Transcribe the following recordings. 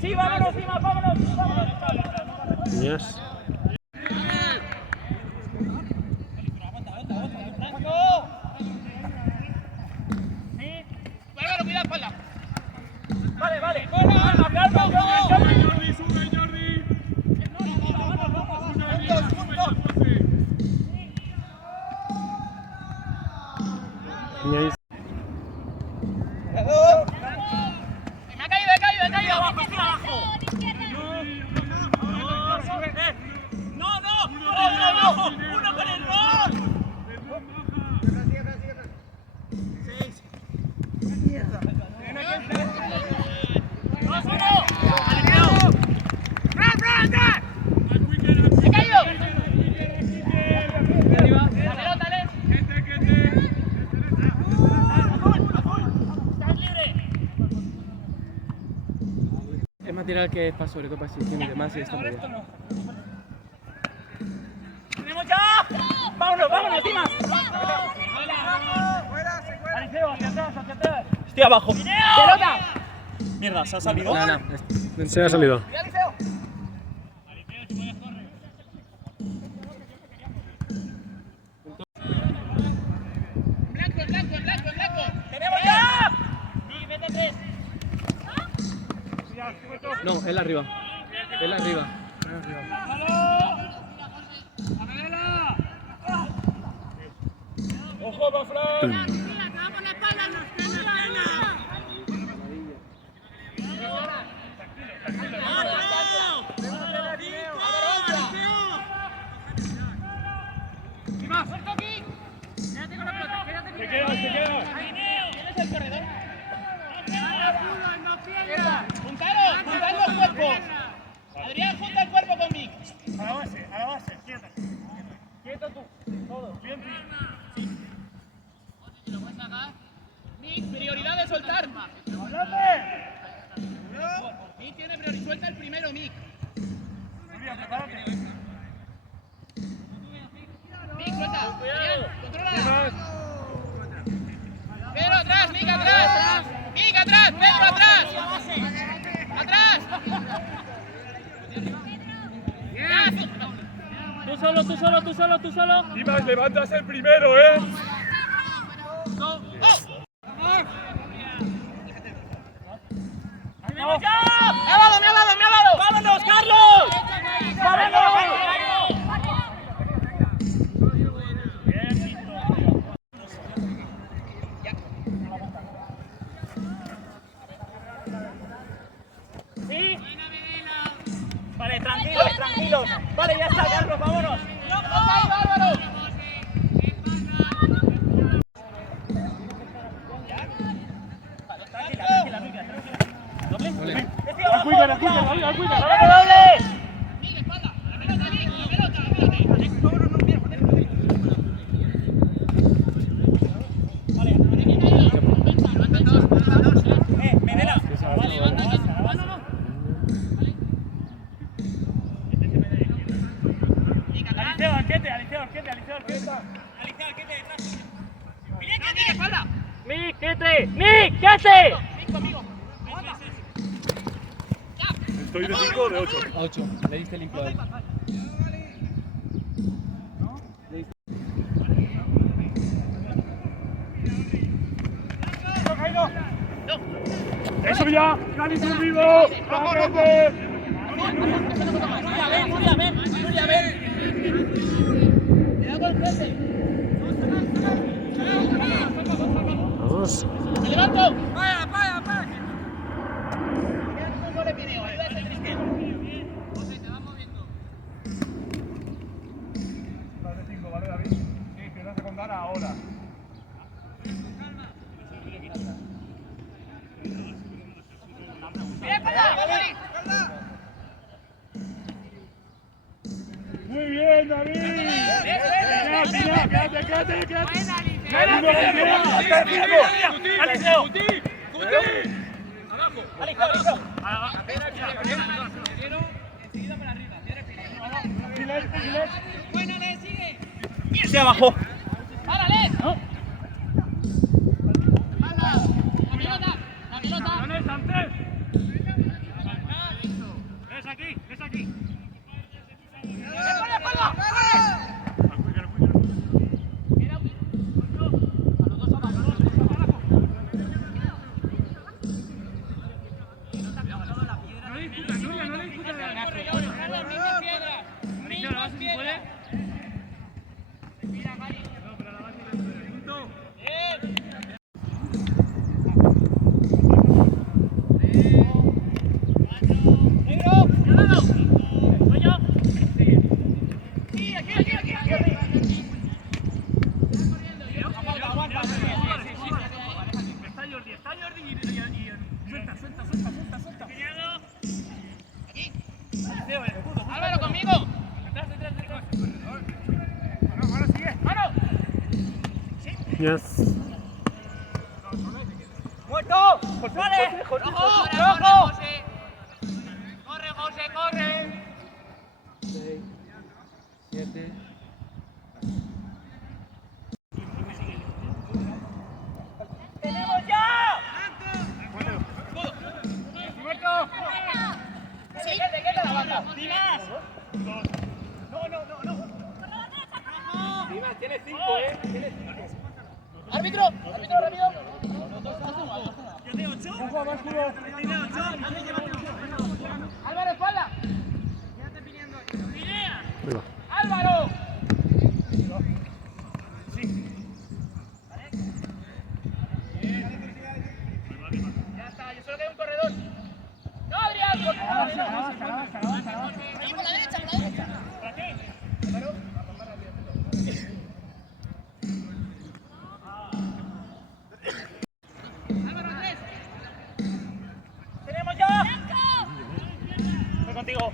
Sí, vámonos, Dima, vámonos. Yes. Vale, vale. Calma, calma. Jordi, sube, Jordi. Yes. Me he caído. Abajo, estoy abajo. No. Uno con el gol. Es material que es para sobre todo para exhibiciones y demás y está muy bien. ¡Tenemos ya! ¡Vámonos, Dimas! Aliceo, hacia atrás. Estoy abajo. ¡Pelota! Mierda, ¿se ha salido? No. Se ha salido. ¡Blanco! ¡Tenemos ya! ¡Sí, vete tres! No, él arriba. ¡Ojo, va Fran! ¡Te quedas! ¿Tienes el corredor? ¡Juntad los cuerpos! Adrián, junta el cuerpo con Mick. A la base, quieto tú, todo, bien. Mick, prioridad de soltar. Mick tiene prioridad. Suelta el primero, Mick. Julia, prepárate. Mick, suelta. Adrián, controla. Pedro atrás, Mick atrás. Mick atrás, Pedro atrás. ¡Atrás! Tú solo. Dimas, levantas el primero, ¿eh? ¡Me ha dado! ¡Vámonos, Carlos! ¡Vámonos! ¿Sí? Vale, tranquilos. Vale, ya está, Carlos, vámonos. ¡No, Álvaro! ¡Doble! Medela. Aliceo, arquete. ¡Mick, quédate! ¡Mick conmigo! Estoy de 5 o de 8. 8. Le diste limpio a él. ¡Eso ya! ¡Dani, tú vivo! ¡Agárrate! Julia, ven. Cuidado con el frente. Vamos. ¡Me levanto! ¡Para! Un gol de Pineo, ayuda a ese Cristian. José, te vas moviendo. Vale, 5, ¿vale, David? Sí, que vas a contar ahora. Muy bien, David. Quédate. Aliceo. Irse abajo. ¡Párale! ¿No? La pelota. ¡No es antes! Álvaro, conmigo. Ahora sigue. ¡Mano! Yes. ¡Muerto! ¡Vale! ¡Rojo! ¡Rojo! ¡Corre, José, corre! 6, 7. ¡Tenemos ya! ¡Muerto! Sí. ¿Qué te la banda? ¡Dimas! No. Dimas, tiene 5, Tiene 5. ¡Árbitro! ¡Árbitro, rápido! ¡Álvaro, espalda! Arriba. ¡Álvaro! Ya está, yo solo queda un corredor. ¡No, Adrián! ¡Por favor! ¡Ahí por la derecha, por la derecha! ¿Para qué? ¡Álvaro, Andrés! ¡Tenemos ya! ¡Voy contigo!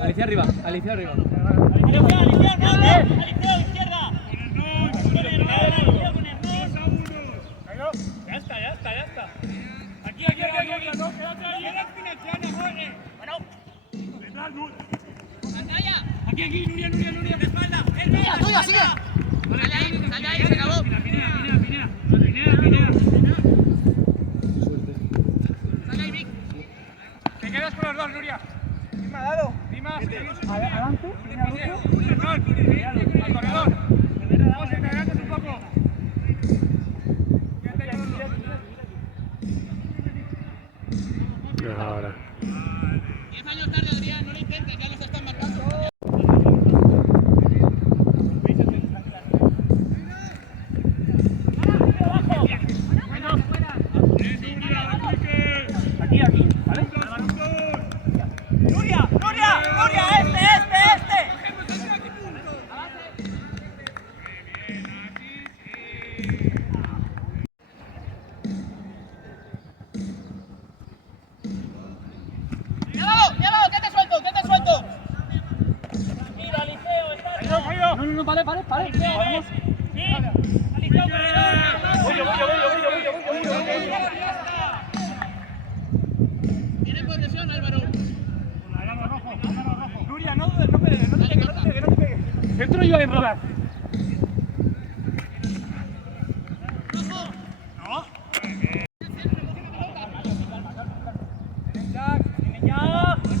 Alicia arriba, Alicia arriba. Ya está. Aquí. Aquí, Nuria, de espalda. ¡Tuya, sigue! Sale ahí, se acabó. Pinea. Sale ahí, Vic. Te quedas con los dos, Nuria. ¿Quién me ha dado? Dimas. Adelante. Al corredor. Vamos, te adelantas un poco. Ahora. 10 años tarde, Adrián, no lo intentes, ya los están marcando. Aquí, ¿vale? ¡Nuria! ¡Este! ¡Llévalo! ¡Que te suelto! Mira, Liceo, está... No, vale. Liceo, ¿eh? Sí. Liceo, corredor. Tiene posesión, Álvaro. Nuria, no te pegues. Entro yo a enrolar. No.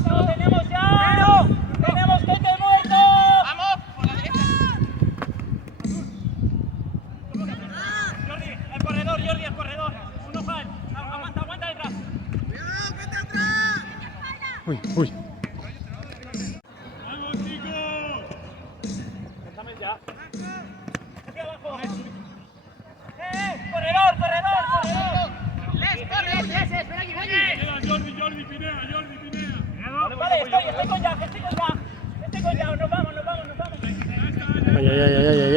¡Lo tenemos ya! ¡Tenemos que te muerto! ¡Vamos! ¡Por la derecha! Jordi, el corredor. Uno fan. Aguanta detrás. ¡Cuidado, vete atrás! Uy. ¡Vamos, chicos! Déjame ya. Aquí abajo. ¡Corredor! ¡Les, espera aquí, Jordi, Pinea. Vale, estoy con ya. Nos vamos. Ay.